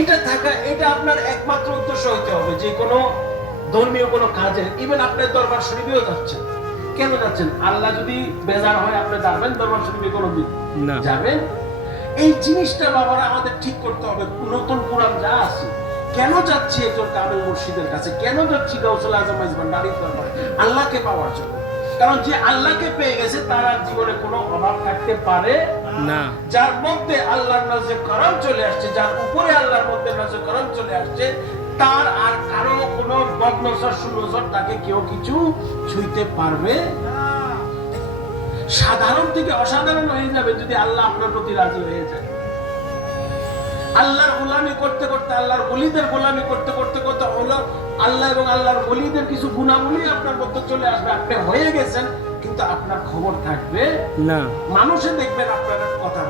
এটা থাকা এটা আপনার একমাত্র উদ্দেশ্য হতে হবে যে কোনো ধর্মীয় কোনো কাজে ইভেন আপনার দরবার শরীফেও যাচ্ছেন। কেন যাচ্ছেন? আল্লাহ যদি বেজার হয় আপনি যাবেন দরবার শরীফে কোনো দিন যাবেন? এই জিনিসটা বাবারা আমাদের ঠিক করতে হবে। নতুন কোরআন যা আছে কেন যাচ্ছি একজন কামেল মুর্শিদের কাছে? কেন যাচ্ছি গৌসুল আজম ইসবান নারীর দরবারে? আল্লাহকে পাওয়ার জন্য। কারণ যে আল্লাহকে পেয়ে গেছে তার আর জীবনে কোনো অভাব থাকতে পারে না। যার মধ্যে আল্লাহর নজরে করম চলে আসছে যার উপরে আল্লাহর মধ্যে নজরে করম চলে আসছে তার আর কারও কোনো বদনজর সুনজর তাকে কেউ কিছু ছুঁইতে পারবে সাধারণ থেকে অসাধারণ হয়ে যাবে যদি আল্লাহ আপনার প্রতি রাজি হয়ে যায়। আল্লাহর গোলামি করতে করতে আল্লাহর বলিদের গোলামি করতে করতে করতে হলো আল্লাহ এবং আল্লাহর বলিদের কিছু গুণাবলী আপনার মধ্যে চলে আসবে। আপনি হয়ে গেছেন কিন্তু আপনার খবর থাকবে। না। মানুষে দেখবেন আপনার কথা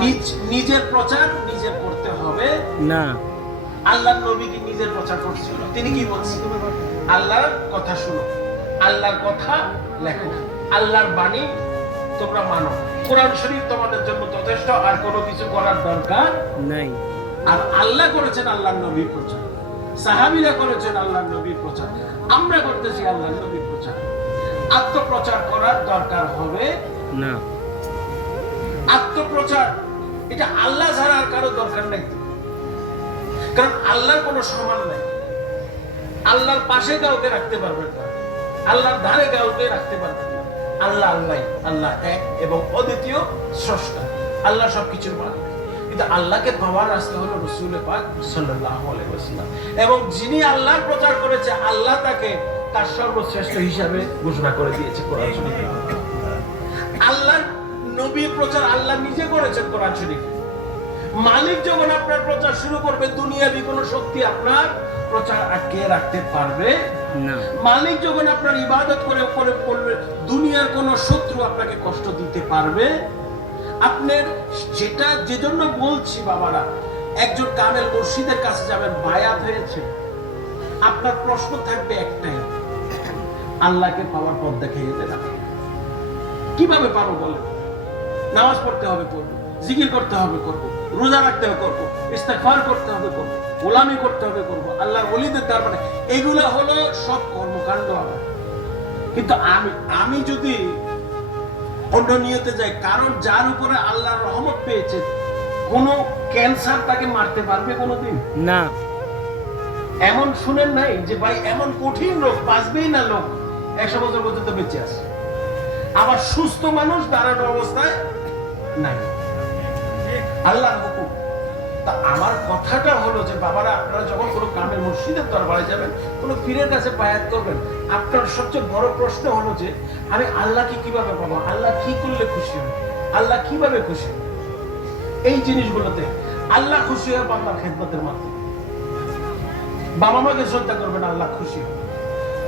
নিজ নিজের প্রচার নিজের করতে হবে। না। আল্লাহ নবী কি নিজের প্রচার করছিল। তিনি কি বলছেন? আল্লাহর কথা শুনো। আল্লাহর কথা লেখো। আল্লাহর বাণী তোমরা মানো কোরআন শরীফ তোমাদের জন্য যথেষ্ট আর কোনো কিছু করার দরকার নাই। আর আল্লাহ করেছেন আল্লাহর নবীর প্রচার। সাহাবীরা করেছেন আল্লাহর নবীর প্রচার। আমরা করতেছি আল্লাহর নবীর প্রচার। আত্মপ্রচার করার দরকার হবে না। আত্মপ্রচার এটা আল্লাহ ছাড়া আর কারও দরকার নাই। কারণ আল্লাহর কোনো সমান নাই। আল্লাহর পাশে কাউকে রাখতে পারবেন না। আল্লাহর ধারে কাউকে রাখতে পারবেন না। আল্লাহ আল্লাহ আল্লাহ এক এবং অদ্বিতীয় স্রষ্টা। আল্লাহ সবকিছুর মালিক। কিন্তু আল্লাহকে পাওয়ার রাস্তা হলো রসুল পাক সাল্লাল্লাহু আলাইহি এবং যিনি আল্লাহর প্রচার করেছে, আল্লাহ তাকে তার সর্বশ্রেষ্ঠ হিসাবে ঘোষণা করে দিয়েছে কোরআন শরীফে। আল্লাহর নবীর প্রচার আল্লাহ নিজে করেছেন কোরআন শরীফে। মালিক যখন আপনার প্রচার শুরু করবে, দুনিয়াবি কোনো শক্তি আপনার প্রচার আটকে রাখতে পারবে মালিক যখন আপনার ইবাদত করে করে করবে, দুনিয়ার কোনো শত্রু আপনাকে কষ্ট দিতে পারবে? আপনার যেটা যে জন্য বলছি বাবারা, একজন কামেল মুর্শিদের কাছে যাবেন, বায়াত হয়েছে। আপনার প্রশ্ন থাকবে একটাই, আল্লাহকে পাওয়ার পথ দেখিয়ে দেন। কীভাবে পাবো বলেন? নামাজ পড়তে হবে পড়ব। জিকির করতে হবে করব রোজা রাখতে হবে করব ইস্তেগফার করতে হবে করব গোলামি করতে হবে করব আল্লাহর ওলিদের দরবারে এগুলো হলো সব কর্মকাণ্ড আমার। কিন্তু আমি আমি যদি অন্য নিয়তে যাই কারণ যার উপরে আল্লাহর রহমত পেয়েছে কোনো ক্যান্সার তাকে মারতে পারবে কোনোদিন? না। এমন শুনেন নাই যে ভাই এমন কঠিন রোগ বাঁচবেই না লোক। একশো বছর পর্যন্ত বেঁচে আছে। আবার সুস্থ মানুষ দাঁড়ানো অবস্থায় নাই। আল্লাহ হুকুম। তা আমার কথাটা হলো যে, বাবারা, আপনারা যখন কোনো কামের মসজিদের দরবারে যাবেন, কোনো পীরের কাছে বায়াত করবেন, আপনার সবচেয়ে বড় প্রশ্ন হলো যে, আমি আল্লাহকে কীভাবে পাবো? আল্লাহ কি করলে খুশি হয় আল্লাহ কীভাবে খুশি এই জিনিসগুলোতে আল্লাহ খুশি হয় বাবার খেদমতের মাধ্যমে। বাবা মাকে শ্রদ্ধা করবেন, আল্লাহ খুশি হবে।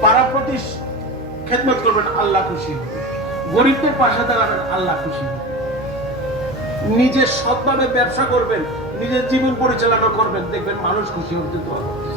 পাড়া প্রতি খেদমত করবেন, আল্লাহ খুশি হবে। গরিবদের পাশে দাঁড়াবেন, আল্লাহ খুশি হবে। নিজে সৎভাবে ব্যবসা করবেন নিজের জীবন পরিচালনা করবেন দেখবেন মানুষ খুশি হতে তো করবে